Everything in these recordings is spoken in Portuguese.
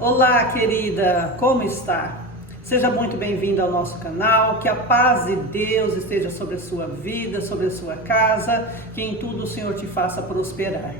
Olá, querida, como está? Seja muito bem-vinda ao nosso canal, que a paz de Deus esteja sobre a sua vida, sobre a sua casa, que em tudo o Senhor te faça prosperar.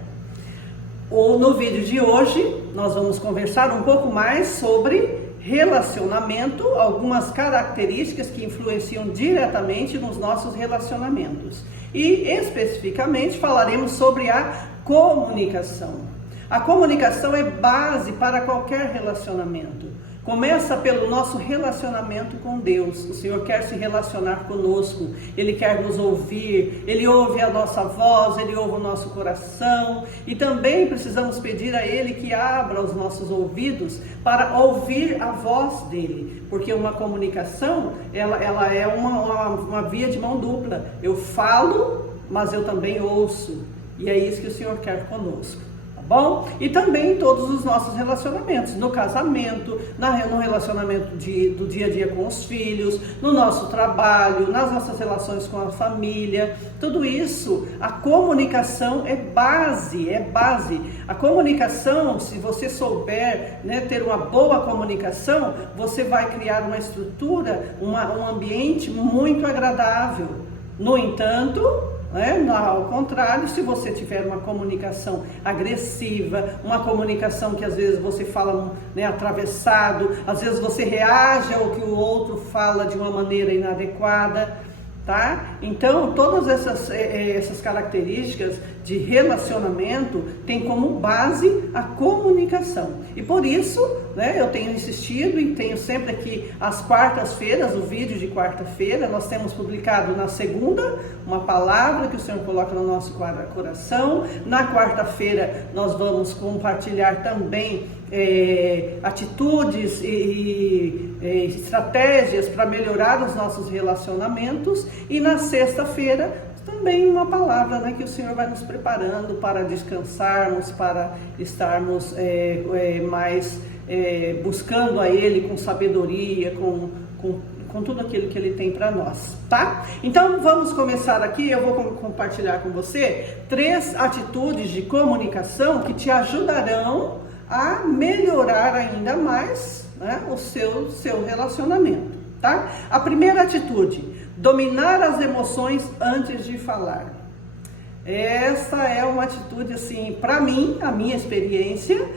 No vídeo de hoje, nós vamos conversar um pouco mais sobre relacionamento, algumas características que influenciam diretamente nos nossos relacionamentos. E, especificamente, falaremos sobre a comunicação. A comunicação é base para qualquer relacionamento. Começa pelo nosso relacionamento com Deus. O Senhor quer se relacionar conosco, Ele quer nos ouvir, Ele ouve a nossa voz, Ele ouve o nosso coração. E também precisamos pedir a Ele que abra os nossos ouvidos para ouvir a voz dEle. Porque uma comunicação, ela é uma via de mão dupla. Eu falo, mas eu também ouço. E é isso que o Senhor quer conosco. Bom, e também em todos os nossos relacionamentos, no casamento, no relacionamento do dia a dia com os filhos, no nosso trabalho, nas nossas relações com a família, tudo isso, a comunicação é base. A comunicação, se você souber, ter uma boa comunicação, você vai criar uma estrutura, um ambiente muito agradável. No entanto, ao contrário, se você tiver uma comunicação agressiva, uma comunicação que às vezes você fala atravessado, às vezes você reage ao que o outro fala de uma maneira inadequada, tá? Então, todas essas características de relacionamento têm como base a comunicação. E por isso, eu tenho insistido e tenho sempre aqui às quartas-feiras, o vídeo de quarta-feira, nós temos publicado na segunda uma palavra que o Senhor coloca no nosso coração. Na quarta-feira nós vamos compartilhar também atitudes e estratégias para melhorar os nossos relacionamentos. E na sexta-feira também uma palavra que o Senhor vai nos preparando para descansarmos, para estarmos mais buscando a Ele com sabedoria, com tudo aquilo que Ele tem para nós, tá? Então vamos começar aqui. Eu vou compartilhar com você 3 atitudes de comunicação que te ajudarão a melhorar ainda mais o seu relacionamento, tá? A primeira atitude: dominar as emoções antes de falar. Essa é uma atitude, assim, para mim, a minha experiência,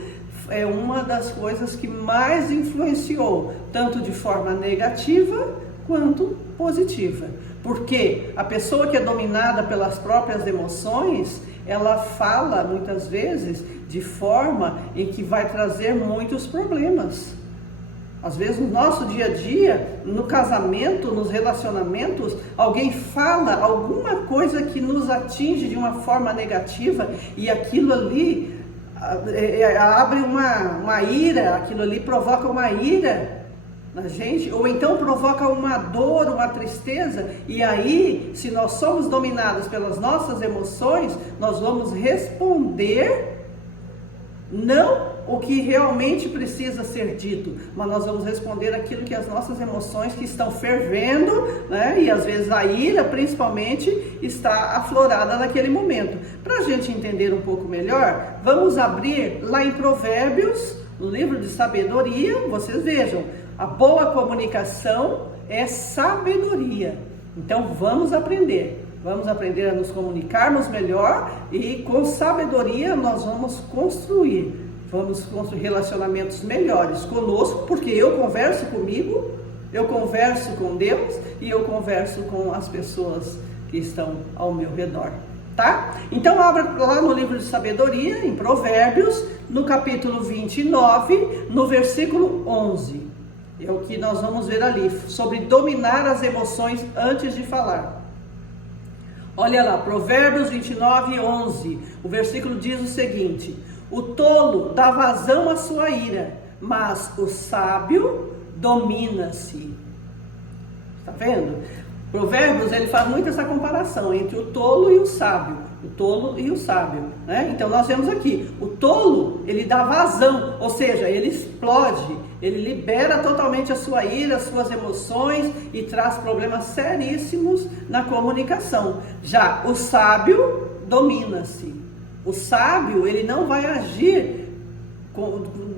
é uma das coisas que mais influenciou, tanto de forma negativa quanto positiva. Porque a pessoa que é dominada pelas próprias emoções, ela fala muitas vezes de forma em que vai trazer muitos problemas. Às vezes no nosso dia a dia, no casamento, nos relacionamentos, alguém fala alguma coisa que nos atinge de uma forma negativa e aquilo ali abre uma ira, aquilo ali provoca uma ira na gente, ou então provoca uma dor, uma tristeza. E aí, se nós somos dominados pelas nossas emoções, nós vamos responder não o que realmente precisa ser dito, mas nós vamos responder aquilo que as nossas emoções que estão fervendo, e às vezes a ira principalmente está aflorada naquele momento. Para a gente entender um pouco melhor, vamos abrir lá em Provérbios, no livro de sabedoria. Vocês vejam, a boa comunicação é sabedoria. Então vamos aprender a nos comunicarmos melhor, e com sabedoria nós vamos construir relacionamentos melhores conosco, porque eu converso comigo, eu converso com Deus e eu converso com as pessoas que estão ao meu redor, tá? Então abra lá no livro de sabedoria, em Provérbios, no capítulo 29, no versículo 11. É o que nós vamos ver ali, sobre dominar as emoções antes de falar. Olha lá, Provérbios 29, 11. O versículo diz o seguinte: o tolo dá vazão à sua ira, mas o sábio domina-se. Está vendo? Provérbios, ele faz muito essa comparação entre o tolo e o sábio. O tolo e o sábio, Então nós vemos aqui, o tolo, ele dá vazão, ou seja, ele explode, ele libera totalmente a sua ira, as suas emoções e traz problemas seríssimos na comunicação. Já o sábio domina-se. O sábio, ele não vai agir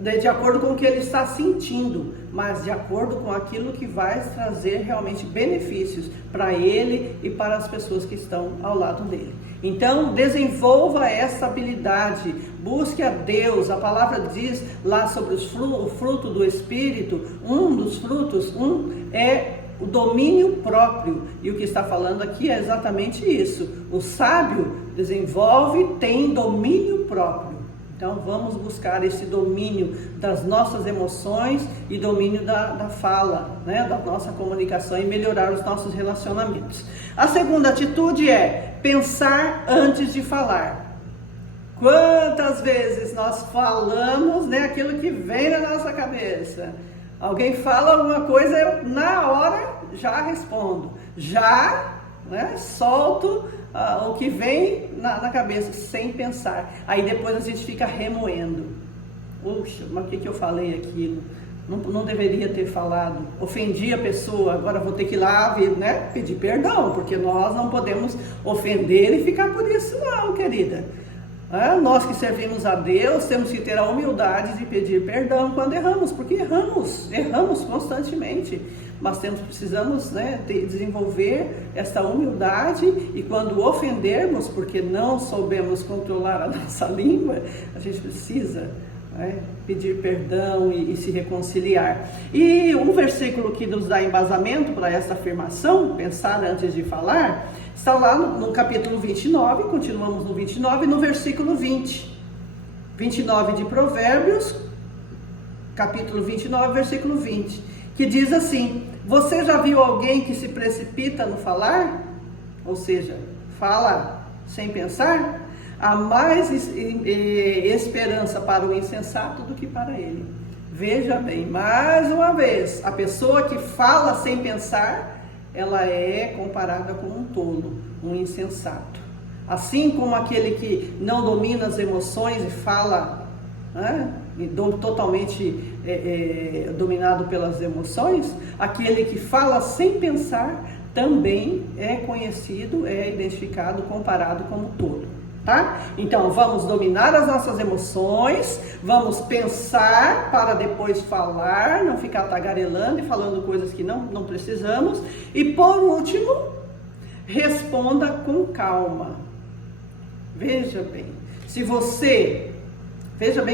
de acordo com o que ele está sentindo, mas de acordo com aquilo que vai trazer realmente benefícios para ele e para as pessoas que estão ao lado dele. Então, desenvolva essa habilidade, busque a Deus. A palavra diz lá sobre o fruto do Espírito, um dos frutos, é o domínio próprio. E o que está falando aqui é exatamente isso. O sábio desenvolve, tem domínio próprio. Então vamos buscar esse domínio das nossas emoções e domínio da fala, né? Da nossa comunicação e melhorar os nossos relacionamentos. A segunda atitude é pensar antes de falar. Quantas vezes nós falamos, né, aquilo que vem na nossa cabeça? Alguém fala alguma coisa, eu na hora já respondo, já, né, solto o que vem na cabeça, sem pensar. Aí depois a gente fica remoendo. Puxa, mas o que eu falei aquilo? Não deveria ter falado. Ofendi a pessoa, agora vou ter que ir lá, né, pedir perdão, porque nós não podemos ofender e ficar por isso não, querida. Nós que servimos a Deus temos que ter a humildade de pedir perdão quando erramos, porque erramos constantemente, mas precisamos, né, desenvolver essa humildade, e quando ofendermos, porque não soubemos controlar a nossa língua, a gente precisa, né, pedir perdão e se reconciliar. E um versículo que nos dá embasamento para essa afirmação, pensar antes de falar, está lá no capítulo 29, continuamos no 29, no versículo 20. 29 de Provérbios, capítulo 29, versículo 20, que diz assim: você já viu alguém que se precipita no falar? Ou seja, fala sem pensar? Há mais esperança para o insensato do que para ele. Veja bem, mais uma vez, a pessoa que fala sem pensar, ela é comparada com um tolo, um insensato. Assim como aquele que não domina as emoções e fala, né, totalmente dominado pelas emoções, aquele que fala sem pensar também é conhecido, é identificado, comparado como tolo. Tá? Então vamos dominar as nossas emoções, vamos pensar para depois falar, não ficar tagarelando e falando coisas que não precisamos. E por último, responda com calma. Veja bem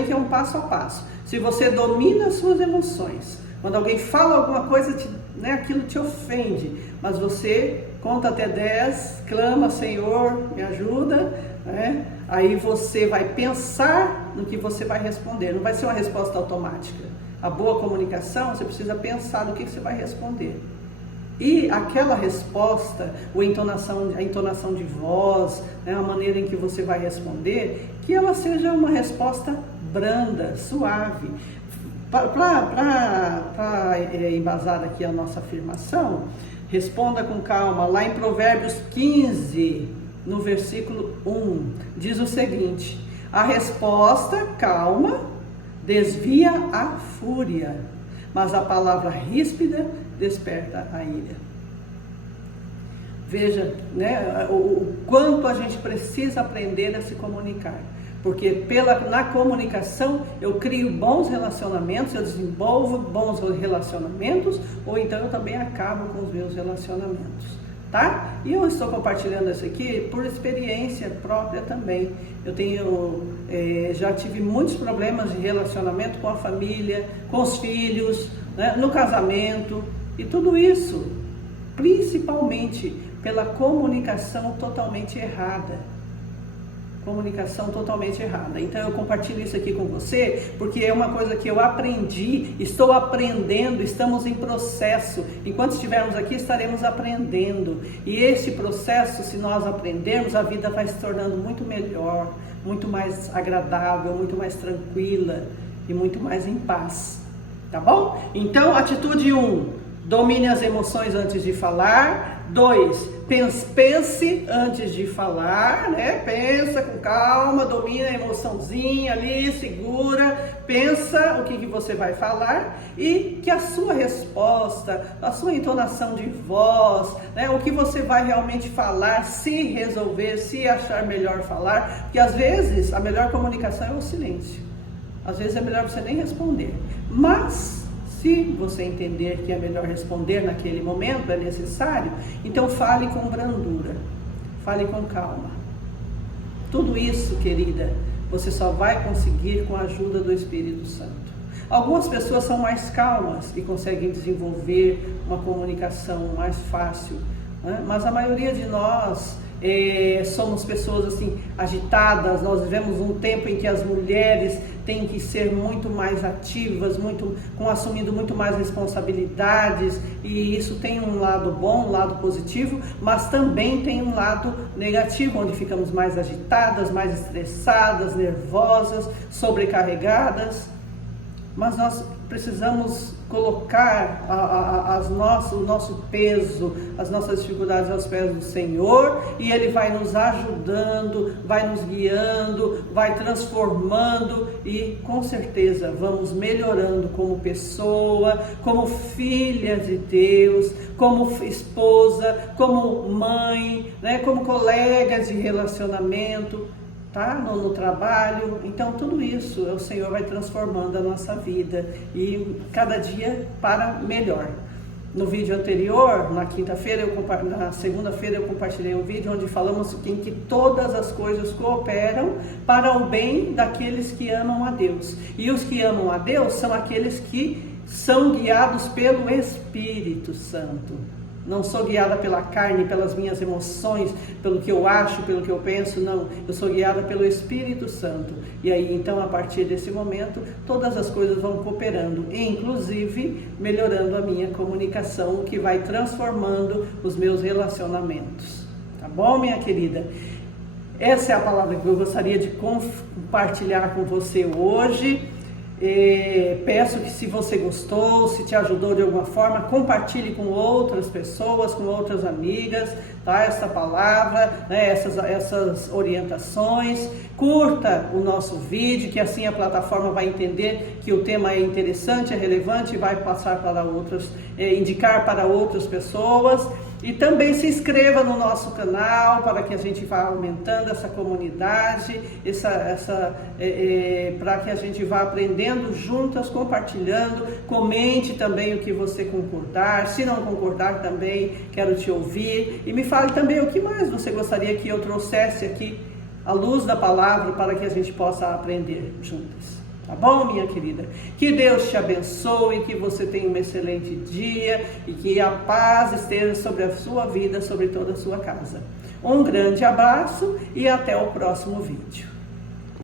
que é um passo a passo. Se você domina as suas emoções, quando alguém fala alguma coisa, né, aquilo te ofende, mas você conta até 10, clama: Senhor, me ajuda, né? Aí você vai pensar no que você vai responder, não vai ser uma resposta automática. A boa comunicação, você precisa pensar no que você vai responder. E aquela resposta, a entonação de voz, né, a maneira em que você vai responder, que ela seja uma resposta branda, suave. Para embasar aqui a nossa afirmação, responda com calma. Lá em Provérbios 15, no versículo 1, diz o seguinte: a resposta calma desvia a fúria, mas a palavra ríspida desperta a ira. Veja, né, o quanto a gente precisa aprender a se comunicar. Porque na comunicação eu crio bons relacionamentos, eu desenvolvo bons relacionamentos, ou então eu também acabo com os meus relacionamentos, tá? E eu estou compartilhando isso aqui por experiência própria também. Eu já tive muitos problemas de relacionamento com a família, com os filhos, né, no casamento, e tudo isso principalmente pela comunicação totalmente errada. Então eu compartilho isso aqui com você, porque é uma coisa que eu aprendi, estou aprendendo, estamos em processo. Enquanto estivermos aqui, estaremos aprendendo. E esse processo, se nós aprendermos, a vida vai se tornando muito melhor, muito mais agradável, muito mais tranquila e muito mais em paz. Tá bom? Então, atitude 1, domine as emoções antes de falar. 2, pense antes de falar, né? Pensa com calma, domina a emoçãozinha ali, segura, pensa o que você vai falar, e que a sua resposta, a sua entonação de voz, né? O que você vai realmente falar, se resolver, se achar melhor falar, porque às vezes a melhor comunicação é o silêncio. Às vezes é melhor você nem responder. Mas, se você entender que é melhor responder naquele momento, é necessário, então fale com brandura, fale com calma. Tudo isso, querida, você só vai conseguir com a ajuda do Espírito Santo. Algumas pessoas são mais calmas e conseguem desenvolver uma comunicação mais fácil, né? Mas a maioria de nós somos pessoas assim agitadas. Nós vivemos um tempo em que as mulheres têm que ser muito mais ativas, assumindo muito mais responsabilidades, e isso tem um lado bom, um lado positivo, mas também tem um lado negativo, onde ficamos mais agitadas, mais estressadas, nervosas, sobrecarregadas. Mas nós precisamos colocar o nosso peso, as nossas dificuldades aos pés do Senhor, e Ele vai nos ajudando, vai nos guiando, vai transformando, e com certeza vamos melhorando como pessoa, como filha de Deus, como esposa, como mãe, né, como colega de relacionamento, tá? No trabalho. Então tudo isso o Senhor vai transformando a nossa vida, e cada dia para melhor. No vídeo anterior, na segunda-feira eu compartilhei um vídeo onde falamos em que todas as coisas cooperam para o bem daqueles que amam a Deus. E os que amam a Deus são aqueles que são guiados pelo Espírito Santo. Não sou guiada pela carne, pelas minhas emoções, pelo que eu acho, pelo que eu penso, não. Eu sou guiada pelo Espírito Santo. E aí, então, a partir desse momento, todas as coisas vão cooperando, inclusive melhorando a minha comunicação, o que vai transformando os meus relacionamentos. Tá bom, minha querida? Essa é a palavra que eu gostaria de compartilhar com você hoje. Peço que, se você gostou, se te ajudou de alguma forma, compartilhe com outras pessoas, com outras amigas, tá? Essa palavra, né? essas orientações. Curta o nosso vídeo, que assim a plataforma vai entender que o tema é interessante, é relevante, e vai passar para outras, indicar para outras pessoas. E também se inscreva no nosso canal, para que a gente vá aumentando essa comunidade, para que a gente vá aprendendo juntas, compartilhando. Comente também o que você concordar. Se não concordar também, quero te ouvir. E me fale também o que mais você gostaria que eu trouxesse aqui à luz da palavra, para que a gente possa aprender juntas. Tá bom, minha querida? Que Deus te abençoe, que você tenha um excelente dia, e que a paz esteja sobre a sua vida, sobre toda a sua casa. Um grande abraço e até o próximo vídeo.